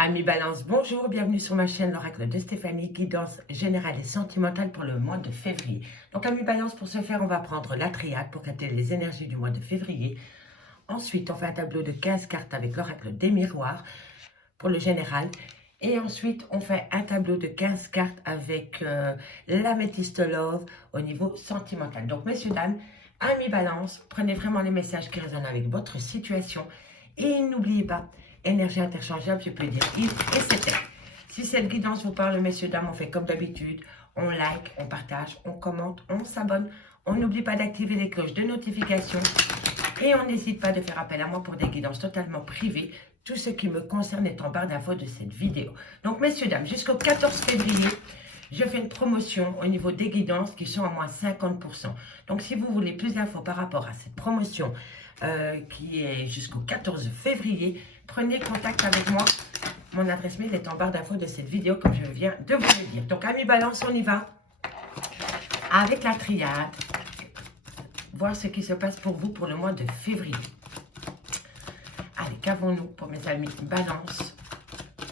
Amis Balance, bonjour, bienvenue sur ma chaîne l'oracle de Stéphanie, guidance générale et sentimentale pour le mois de février. Donc Amis Balance, pour ce faire, on va prendre la triade pour capter les énergies du mois de février. Ensuite, on fait un tableau de 15 cartes avec l'oracle des miroirs pour le général. Et ensuite, on fait un tableau de 15 cartes avec l'améthyste love au niveau sentimental. Donc messieurs, dames, Amis Balance, prenez vraiment les messages qui résonnent avec votre situation. Et n'oubliez pas, énergie interchangeable, je peux dire il et c'était. Si cette guidance vous parle, messieurs, dames, on fait comme d'habitude. On like, on partage, on commente, on s'abonne. On n'oublie pas d'activer les cloches de notification. Et on n'hésite pas de faire appel à moi pour des guidances totalement privées. Tout ce qui me concerne est en barre d'infos de cette vidéo. Donc, messieurs, dames, jusqu'au 14 février, je fais une promotion au niveau des guidances qui sont à moins 50%. Donc, si vous voulez plus d'infos par rapport à cette promotion qui est jusqu'au 14 février, prenez contact avec moi. Mon adresse mail est en barre d'infos de cette vidéo, comme je viens de vous le dire. Donc, amis Balance, on y va avec la triade. Voir ce qui se passe pour vous pour le mois de février. Allez, qu'avons-nous pour mes amis Balance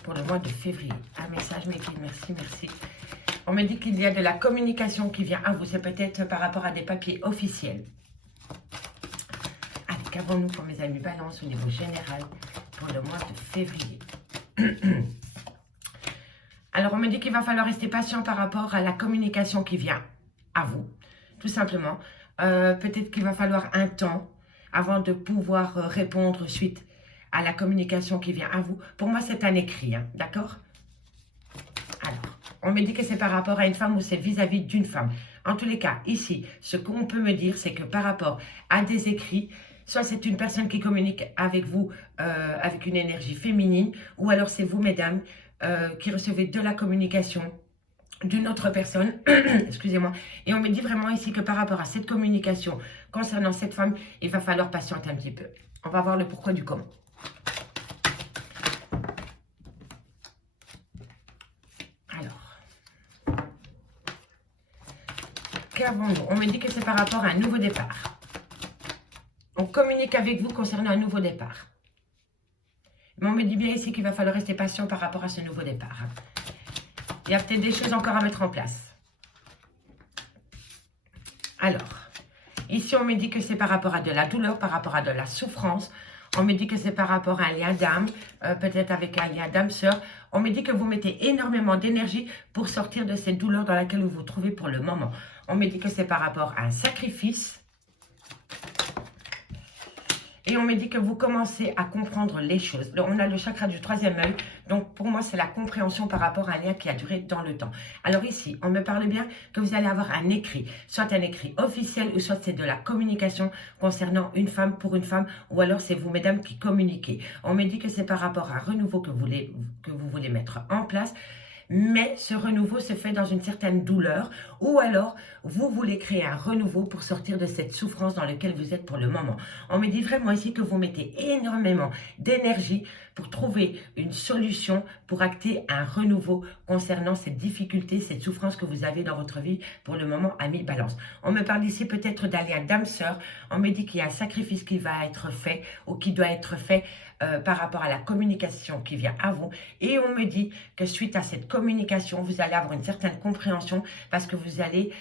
pour le mois de février? Un message m'écrit, merci, merci. On me dit qu'il y a de la communication qui vient à vous. C'est peut-être par rapport à des papiers officiels. Allez, qu'avons-nous pour mes amis Balance au niveau général pour le mois de février? Alors, on me dit qu'il va falloir rester patient par rapport à la communication qui vient à vous, tout simplement. Peut-être qu'il va falloir un temps avant de pouvoir répondre suite à la communication qui vient à vous. Pour moi, c'est un écrit, hein, d'accord? Alors, on me dit que c'est par rapport à une femme ou c'est vis-à-vis d'une femme. En tous les cas, ici, ce qu'on peut me dire, c'est que par rapport à des écrits, soit c'est une personne qui communique avec vous avec une énergie féminine, ou alors c'est vous, mesdames, qui recevez de la communication d'une autre personne, excusez-moi, et on me dit vraiment ici que par rapport à cette communication concernant cette femme, il va falloir patienter un petit peu. On va voir le pourquoi du comment. Alors, qu'avons-nous? On me dit que c'est par rapport à un nouveau départ. On communique avec vous concernant un nouveau départ. Mais on me dit bien ici qu'il va falloir rester patient par rapport à ce nouveau départ. Il y a peut-être des choses encore à mettre en place. Alors, ici, on me dit que c'est par rapport à de la douleur, par rapport à de la souffrance. On me dit que c'est par rapport à un lien d'âme, peut-être avec un lien d'âme-sœur. On me dit que vous mettez énormément d'énergie pour sortir de cette douleur dans laquelle vous vous trouvez pour le moment. On me dit que c'est par rapport à un sacrifice. Et on me dit que vous commencez à comprendre les choses. On a le chakra du troisième œil. Donc, pour moi, c'est la compréhension par rapport à un lien qui a duré dans le temps. Alors ici, on me parle bien que vous allez avoir un écrit. Soit un écrit officiel ou soit c'est de la communication concernant une femme pour une femme. Ou alors, c'est vous, mesdames, qui communiquez. On me dit que c'est par rapport à un renouveau que vous voulez mettre en place. Mais ce renouveau se fait dans une certaine douleur, ou alors vous voulez créer un renouveau pour sortir de cette souffrance dans laquelle vous êtes pour le moment. On me dit vraiment ici que vous mettez énormément d'énergie pour trouver une solution, pour acter un renouveau concernant cette difficulté, cette souffrance que vous avez dans votre vie pour le moment, amis Balance. On me parle ici peut-être d'un lien d'âme-sœur. On me dit qu'il y a un sacrifice qui va être fait ou qui doit être fait par rapport à la communication qui vient à vous. Et on me dit que suite à cette communication, vous allez avoir une certaine compréhension parce que vous allez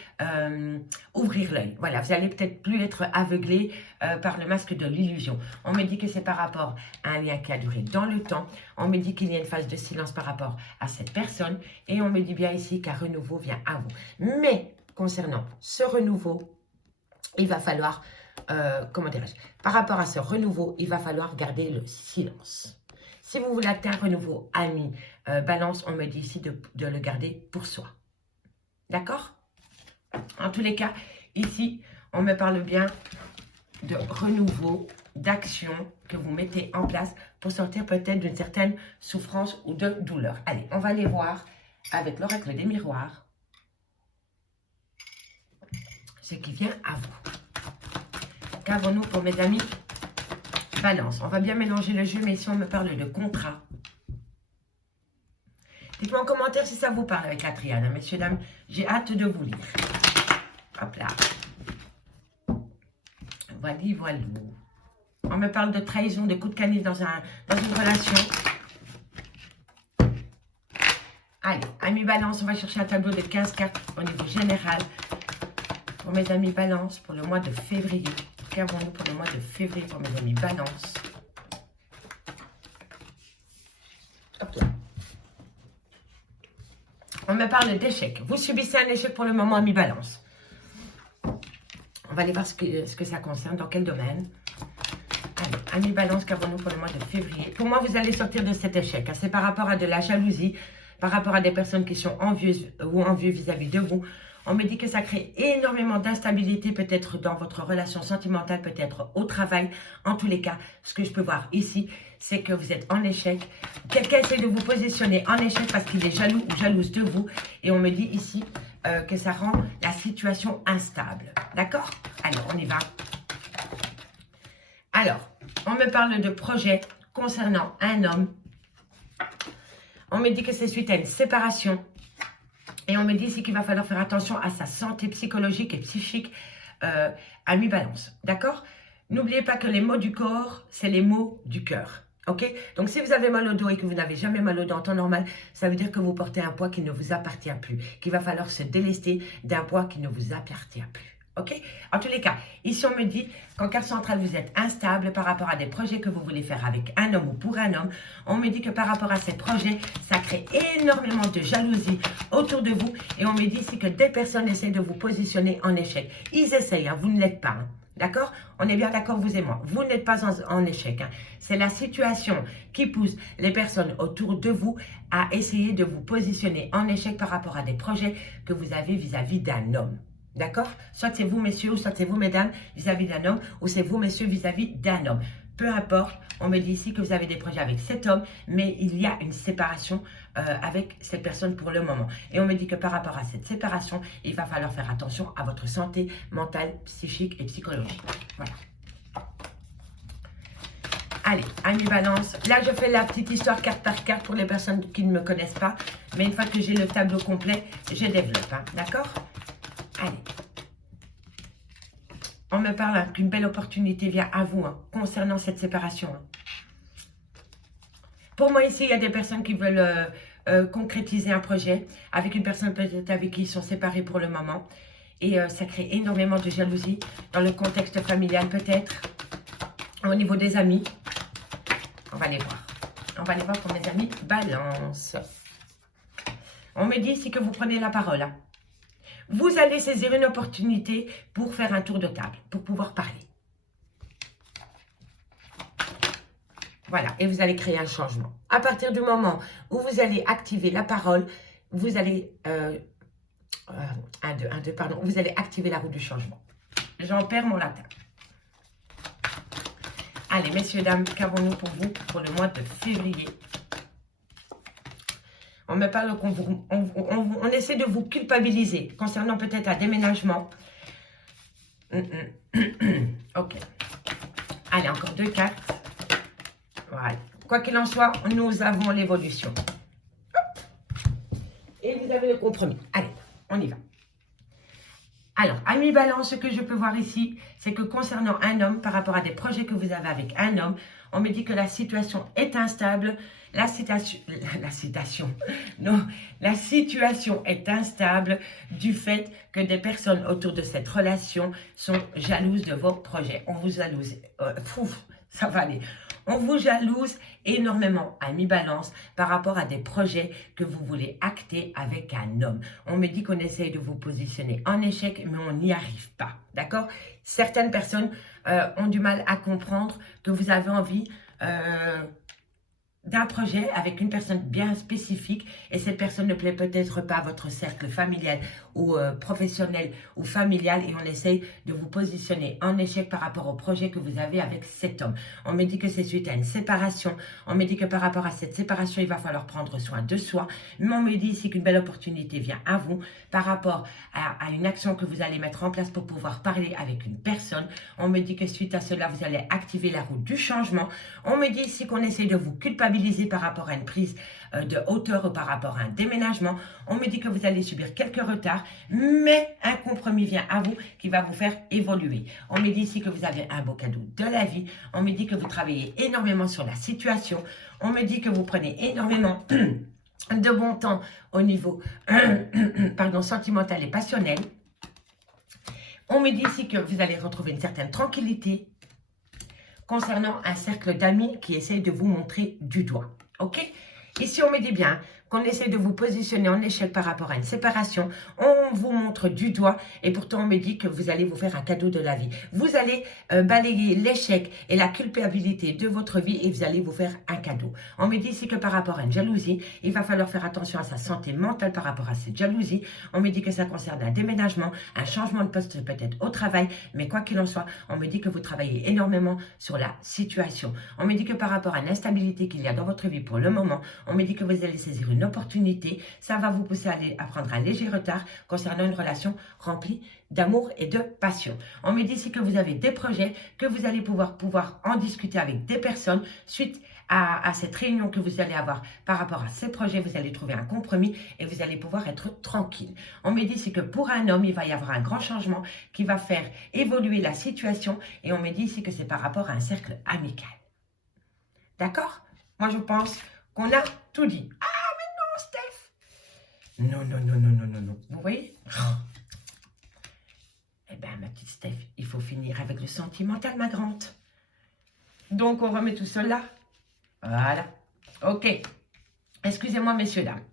ouvrir l'œil. Voilà, vous allez peut-être plus être aveuglé par le masque de l'illusion. On me dit que c'est par rapport à un lien qui a duré dans le temps. On me dit qu'il y a une phase de silence par rapport à cette personne. Et on me dit bien ici qu'un renouveau vient à vous. Mais concernant ce renouveau, il va falloir... comment dirais-je, par rapport à ce renouveau, il va falloir garder le silence. Si vous voulez acter un renouveau, ami Balance, on me dit ici de le garder pour soi. D'accord? En tous les cas, ici, on me parle bien de renouveau, d'action que vous mettez en place pour sortir peut-être d'une certaine souffrance ou de douleur. Allez, on va aller voir avec l'oracle des miroirs ce qui vient à vous. Qu'avons-nous pour mes amis Balance? On va bien mélanger le jeu, mais ici on me parle de contrat. Dites-moi en commentaire si ça vous parle avec la triade, hein, messieurs, dames. J'ai hâte de vous lire. Hop là. Voilà, voilà. On me parle de trahison, de coup de canif dans une relation. Balance, on va chercher un tableau de 15 cartes au niveau général. Pour mes amis Balance, pour le mois de février. Qu'avons-nous pour le mois de février pour mes amis Balance? Hop là. On me parle d'échec. Vous subissez un échec pour le moment, amis Balance. On va aller voir ce que ça concerne, dans quel domaine. Allez, amis Balance, qu'avons-nous pour le mois de février? Pour moi, vous allez sortir de cet échec. C'est par rapport à de la jalousie, par rapport à des personnes qui sont envieuses ou envieux vis-à-vis de vous. On me dit que ça crée énormément d'instabilité, peut-être dans votre relation sentimentale, peut-être au travail. En tous les cas, ce que je peux voir ici, c'est que vous êtes en échec. Quelqu'un essaie de vous positionner en échec parce qu'il est jaloux ou jalouse de vous. Et on me dit ici que ça rend la situation instable. D'accord? Alors, on y va. Alors, on me parle de projet concernant un homme. On me dit que c'est suite à une séparation. Et on me dit ici qu'il va falloir faire attention à sa santé psychologique et psychique à mi-balance. D'accord? N'oubliez pas que les mots du corps, c'est les mots du cœur. Ok? Donc, si vous avez mal au dos et que vous n'avez jamais mal au dos en temps normal, ça veut dire que vous portez un poids qui ne vous appartient plus. Qu'il va falloir se délester d'un poids qui ne vous appartient plus. Ok? En tous les cas, ici on me dit qu'en carte centrale, vous êtes instable par rapport à des projets que vous voulez faire avec un homme ou pour un homme. On me dit que par rapport à ces projets, ça crée énormément de jalousie autour de vous. Et on me dit ici que des personnes essaient de vous positionner en échec. Ils essayent, hein, vous ne l'êtes pas. Hein. D'accord? On est bien d'accord, vous et moi. Vous n'êtes pas en échec. Hein. C'est la situation qui pousse les personnes autour de vous à essayer de vous positionner en échec par rapport à des projets que vous avez vis-à-vis d'un homme. D'accord? Soit c'est vous, messieurs, ou soit c'est vous, mesdames, vis-à-vis d'un homme, ou c'est vous, messieurs, vis-à-vis d'un homme. Peu importe, on me dit ici que vous avez des projets avec cet homme, mais il y a une séparation avec cette personne pour le moment. Et on me dit que par rapport à cette séparation, il va falloir faire attention à votre santé mentale, psychique et psychologique. Voilà. Allez, amis Balance, là je fais la petite histoire carte par carte pour les personnes qui ne me connaissent pas. Mais une fois que j'ai le tableau complet, je développe. Hein, d'accord? Allez. On me parle hein, qu'une belle opportunité vient à vous hein, concernant cette séparation. Hein. Pour moi, ici, il y a des personnes qui veulent concrétiser un projet avec une personne peut-être avec qui ils sont séparés pour le moment. Et ça crée énormément de jalousie dans le contexte familial peut-être, au niveau des amis. On va les voir. On va les voir pour mes amis Balance. On me dit ici que vous prenez la parole. Hein. Vous allez saisir une opportunité pour faire un tour de table, pour pouvoir parler. Voilà, et vous allez créer un changement. À partir du moment où vous allez activer la parole, vous allez... vous allez activer la roue du changement. J'en perds mon latin. Allez, messieurs, dames, qu'avons-nous pour vous pour le mois de février? On me parle qu'on essaie de vous culpabiliser concernant peut-être un déménagement. Ok. Allez, encore 2 cartes. Voilà. Quoi qu'il en soit, nous avons l'évolution. Et vous avez le compromis. Allez, on y va. Alors, amis Balance, ce que je peux voir ici, c'est que concernant un homme, par rapport à des projets que vous avez avec un homme, on me dit que la situation est instable. La situation est instable du fait que des personnes autour de cette relation sont jalouses de vos projets. On vous jalouse, ça va aller. On vous jalouse énormément, amis Balance, par rapport à des projets que vous voulez acter avec un homme. On me dit qu'on essaye de vous positionner en échec, mais on n'y arrive pas. D'accord? Certaines personnes ont du mal à comprendre que vous avez envie d'un projet avec une personne bien spécifique et cette personne ne plaît peut-être pas à votre cercle familial ou professionnel ou familial et on essaye de vous positionner en échec par rapport au projet que vous avez avec cet homme. On me dit que c'est suite à une séparation, on me dit que par rapport à cette séparation, il va falloir prendre soin de soi, mais on me dit ici qu'une belle opportunité vient à vous par rapport à une action que vous allez mettre en place pour pouvoir parler avec une personne. On me dit que suite à cela, vous allez activer la roue du changement. On me dit ici qu'on essaie de vous culpabiliser par rapport à une prise de hauteur ou par rapport à un déménagement. On me dit que vous allez subir quelques retards, mais un compromis vient à vous qui va vous faire évoluer. On me dit ici que vous avez un beau cadeau de la vie. On me dit que vous travaillez énormément sur la situation. On me dit que vous prenez énormément de bon temps au niveau pardon, sentimental et passionnel. On me dit ici que vous allez retrouver une certaine tranquillité concernant un cercle d'amis qui essaye de vous montrer du doigt. Ok? Ici, on me dit bien qu'on essaie de vous positionner en échec par rapport à une séparation. On vous montre du doigt et pourtant on me dit que vous allez vous faire un cadeau de la vie. Vous allez balayer l'échec et la culpabilité de votre vie et vous allez vous faire un cadeau. On me dit ici que par rapport à une jalousie, il va falloir faire attention à sa santé mentale par rapport à cette jalousie. On me dit que ça concerne un déménagement, un changement de poste peut-être au travail, mais quoi qu'il en soit, on me dit que vous travaillez énormément sur la situation. On me dit que par rapport à l'instabilité qu'il y a dans votre vie pour le moment, on me dit que vous allez saisir une opportunité. Ça va vous pousser à prendre un léger retard concernant une relation remplie d'amour et de passion. On me dit ici que vous avez des projets, que vous allez pouvoir en discuter avec des personnes suite à cette réunion que vous allez avoir par rapport à ces projets. Vous allez trouver un compromis et vous allez pouvoir être tranquille. On me dit ici que pour un homme, il va y avoir un grand changement qui va faire évoluer la situation et on me dit ici que c'est par rapport à un cercle amical. D'accord? Moi, je pense qu'on a tout dit. Ah, mais non, Steph! Non, non, non, non, non, non, non. Vous voyez? Eh bien, ma petite Steph, il faut finir avec le sentimental, ma grande. Donc, on remet tout cela. Voilà. Ok. Excusez-moi, messieurs, dames.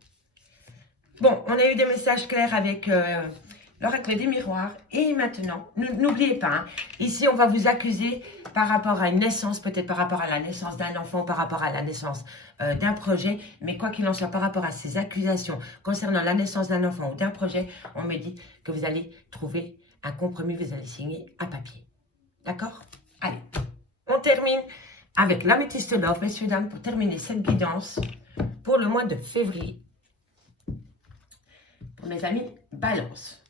Bon, on a eu des messages clairs avec l'oracle des miroirs. Et maintenant, n'oubliez pas, hein, ici, on va vous accuser par rapport à une naissance, peut-être par rapport à la naissance d'un enfant, par rapport à la naissance d'un projet. Mais quoi qu'il en soit, par rapport à ces accusations concernant la naissance d'un enfant ou d'un projet, on me dit que vous allez trouver un compromis, vous allez signer un papier. D'accord? Allez, on termine avec l'améthyste love, messieurs, dames, pour terminer cette guidance pour le mois de février. Pour mes amis Balance.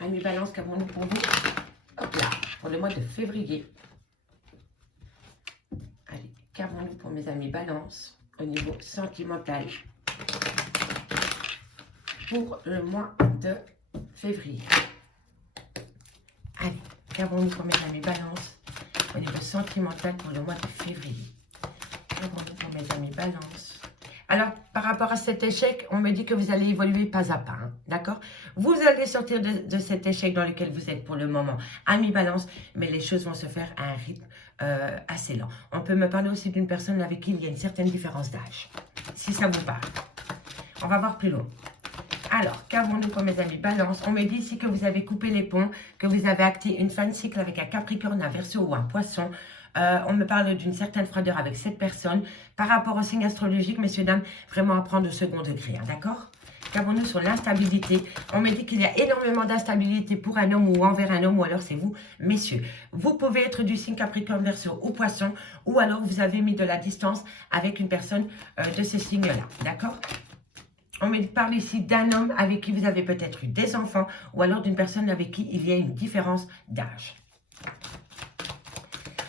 Amis Balance, qu'avons-nous pour vous? Hop là, pour le mois de février. Allez, qu'avons-nous pour mes amis Balance au niveau sentimental pour le mois de février? Allez, qu'avons-nous pour mes amis Balance au niveau sentimental pour le mois de février? Qu'avons-nous pour mes amis Balance? Alors, par rapport à cet échec, on me dit que vous allez évoluer pas à pas, hein, d'accord? Vous allez sortir de cet échec dans lequel vous êtes pour le moment, amis Balance, mais les choses vont se faire à un rythme assez lent. On peut me parler aussi d'une personne avec qui il y a une certaine différence d'âge, si ça vous parle. On va voir plus loin. Alors, qu'avons-nous pour mes amis Balance? On me dit ici que vous avez coupé les ponts, que vous avez acté une fin de cycle avec un Capricorne, un Verseau ou un Poisson. On me parle d'une certaine froideur avec cette personne. Par rapport au signe astrologique, messieurs, dames, vraiment à prendre au second degré, hein, d'accord? Qu'avons-nous sur l'instabilité? On me dit qu'il y a énormément d'instabilité pour un homme ou envers un homme, ou alors c'est vous, messieurs. Vous pouvez être du signe Capricorne, Verseau ou Poisson, ou alors vous avez mis de la distance avec une personne de ces signes-là, d'accord? On me parle ici d'un homme avec qui vous avez peut-être eu des enfants, ou alors d'une personne avec qui il y a une différence d'âge.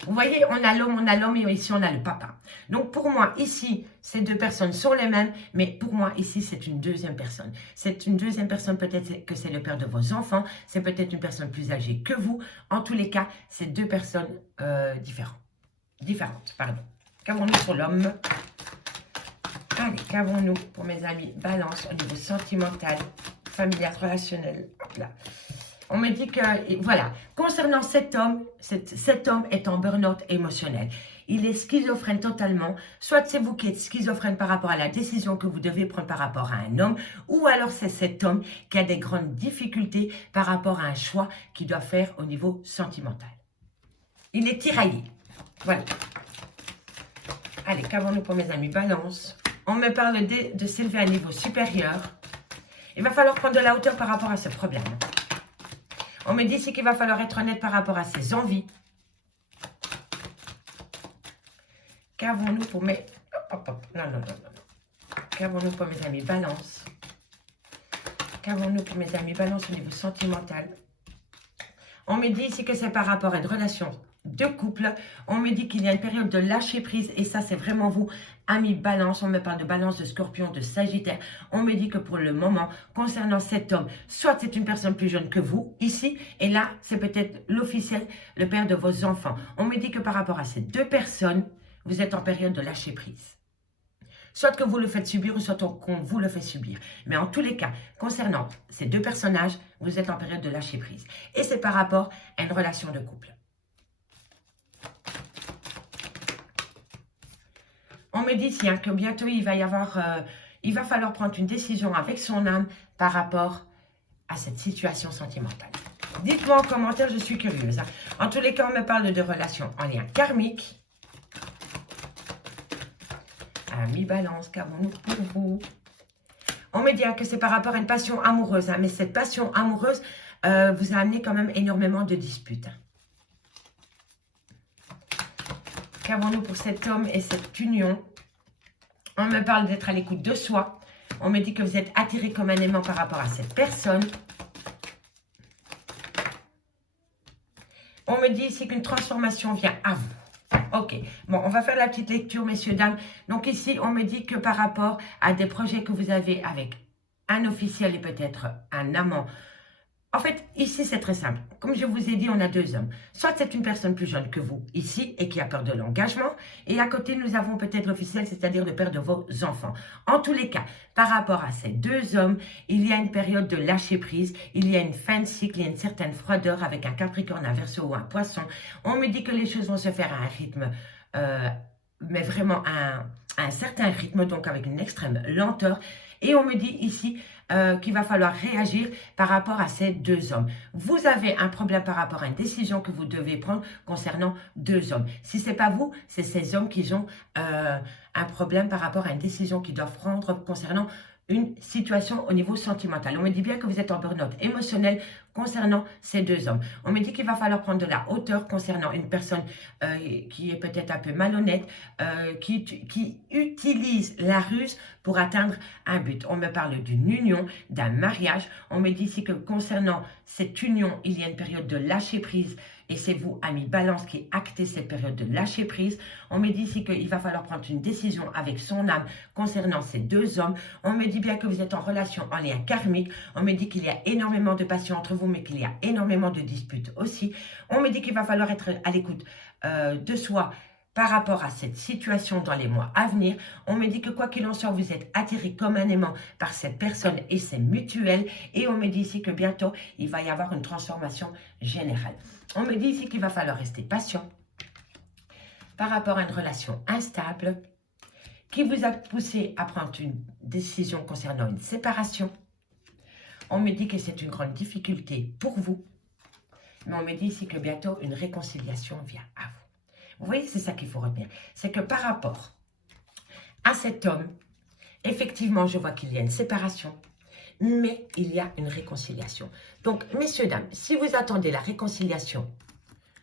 Vous voyez, on a l'homme et ici on a le papa. Donc pour moi, ici, ces deux personnes sont les mêmes, mais pour moi, ici, c'est une deuxième personne. C'est une deuxième personne, peut-être que c'est le père de vos enfants, c'est peut-être une personne plus âgée que vous. En tous les cas, c'est deux personnes différentes. Qu'avons-nous sur l'homme? Allez, qu'avons-nous pour mes amis Balance au niveau sentimental, familial, relationnel? Hop là. On me dit que, voilà, concernant cet homme est en burn-out émotionnel. Il est schizophrène totalement. Soit c'est vous qui êtes schizophrène par rapport à la décision que vous devez prendre par rapport à un homme, ou alors c'est cet homme qui a des grandes difficultés par rapport à un choix qu'il doit faire au niveau sentimental. Il est tiraillé. Voilà. Allez, qu'avons-nous pour mes amis Balance? On me parle de s'élever à un niveau supérieur. Il va falloir prendre de la hauteur par rapport à ce problème. On me dit ici qu'il va falloir être honnête par rapport à ses envies. Qu'avons-nous pour mes... Non. Qu'avons-nous pour mes amis Balance? Qu'avons-nous pour mes amis Balance au niveau sentimental? On me dit ici que c'est par rapport à une relation de couple. On me dit qu'il y a une période de lâcher prise et ça c'est vraiment vous, amis Balance. On me parle de Balance, de Scorpion, de Sagittaire. On me dit que pour le moment, concernant cet homme, soit c'est une personne plus jeune que vous ici et là c'est peut-être l'officiel, le père de vos enfants. On me dit que par rapport à ces deux personnes, vous êtes en période de lâcher prise. Soit que vous le faites subir ou soit qu'on vous le fait subir. Mais en tous les cas, concernant ces deux personnages, vous êtes en période de lâcher prise. Et c'est par rapport à une relation de couple. On me dit ici que bientôt il va falloir prendre une décision avec son âme par rapport à cette situation sentimentale. Dites-moi en commentaire, je suis curieuse. En tous les cas, on me parle de relations en lien karmique. Amis Balance, qu'avons-nous pour vous? On me dit que c'est par rapport à une passion amoureuse. Mais cette passion amoureuse vous a amené quand même énormément de disputes. Qu'avons-nous pour cet homme et cette union? On me parle d'être à l'écoute de soi. On me dit que vous êtes attiré comme un aimant par rapport à cette personne. On me dit ici qu'une transformation vient à vous. Ok, bon, on va faire la petite lecture, messieurs, dames. Donc ici, on me dit que par rapport à des projets que vous avez avec un officiel et peut-être un amant. En fait, ici, c'est très simple. Comme je vous ai dit, on a deux hommes. Soit c'est une personne plus jeune que vous, ici, et qui a peur de l'engagement. Et à côté, nous avons peut-être l'officiel, c'est-à-dire le père de vos enfants. En tous les cas, par rapport à ces deux hommes, il y a une période de lâcher prise. Il y a une fin de cycle, il y a une certaine froideur avec un Capricorne, un Verseau ou un Poisson. On me dit que les choses vont se faire à un rythme, mais vraiment à un certain rythme, donc avec une extrême lenteur. Et on me dit ici qu'il va falloir réagir par rapport à ces deux hommes. Vous avez un problème par rapport à une décision que vous devez prendre concernant deux hommes. Si ce n'est pas vous, c'est ces hommes qui ont un problème par rapport à une décision qu'ils doivent prendre concernant une situation au niveau sentimental. On me dit bien que vous êtes en burn-out émotionnel concernant ces deux hommes. On me dit qu'il va falloir prendre de la hauteur concernant une personne qui est peut-être un peu malhonnête, qui utilise la ruse pour atteindre un but. On me parle d'une union, d'un mariage. On me dit ici que concernant cette union, il y a une période de lâcher prise. Et c'est vous, amis Balance, qui actez cette période de lâcher prise. On me dit ici qu'il va falloir prendre une décision avec son âme concernant ces deux hommes. On me dit bien que vous êtes en relation en lien karmique. On me dit qu'il y a énormément de passion entre vous, mais qu'il y a énormément de disputes aussi. On me dit qu'il va falloir être à l'écoute de soi par rapport à cette situation dans les mois à venir. On me dit que quoi qu'il en soit, vous êtes attiré comme un aimant par cette personne et c'est mutuel. Et on me dit ici que bientôt, il va y avoir une transformation générale. On me dit ici qu'il va falloir rester patient par rapport à une relation instable qui vous a poussé à prendre une décision concernant une séparation. On me dit que c'est une grande difficulté pour vous. Mais on me dit ici que bientôt, une réconciliation vient à vous. Vous voyez, c'est ça qu'il faut retenir. C'est que par rapport à cet homme, effectivement, je vois qu'il y a une séparation, mais il y a une réconciliation. Donc, messieurs, dames, si vous attendez la réconciliation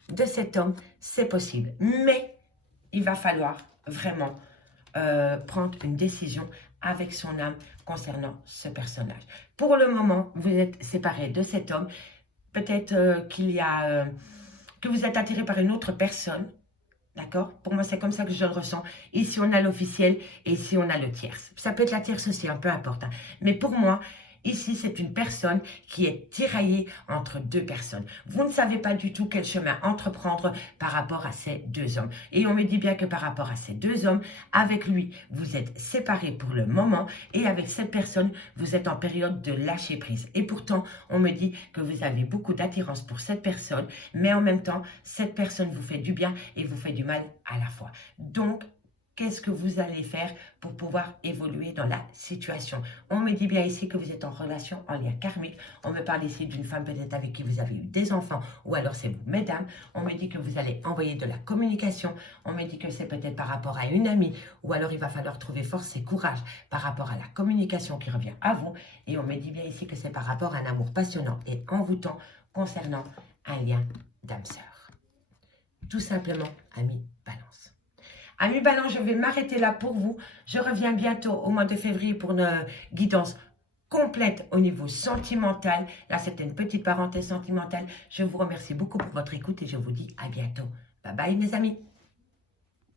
de cet homme, c'est possible. Mais il va falloir vraiment prendre une décision avec son âme concernant ce personnage. Pour le moment, vous êtes séparés de cet homme. Peut-être que vous êtes attiré par une autre personne. D'accord? Pour moi, c'est comme ça que je le ressens. Ici, on a l'officiel et ici, on a le tierce. Ça peut être la tierce aussi, peu importe. Hein. Mais pour moi, ici, c'est une personne qui est tiraillée entre deux personnes. Vous ne savez pas du tout quel chemin entreprendre par rapport à ces deux hommes. Et on me dit bien que par rapport à ces deux hommes, avec lui, vous êtes séparés pour le moment. Et avec cette personne, vous êtes en période de lâcher prise. Et pourtant, on me dit que vous avez beaucoup d'attirance pour cette personne. Mais en même temps, cette personne vous fait du bien et vous fait du mal à la fois. Donc, qu'est-ce que vous allez faire pour pouvoir évoluer dans la situation? On me dit bien ici que vous êtes en relation en lien karmique. On me parle ici d'une femme peut-être avec qui vous avez eu des enfants ou alors c'est vous, mesdames. On me dit que vous allez envoyer de la communication. On me dit que c'est peut-être par rapport à une amie ou alors il va falloir trouver force et courage par rapport à la communication qui revient à vous. Et on me dit bien ici que c'est par rapport à un amour passionnant et envoûtant concernant un lien d'âme-sœur. Tout simplement, amis Balance. Amis Balance, je vais m'arrêter là pour vous. Je reviens bientôt au mois de février pour une guidance complète au niveau sentimental. Là, c'était une petite parenthèse sentimentale. Je vous remercie beaucoup pour votre écoute et je vous dis à bientôt. Bye bye mes amis.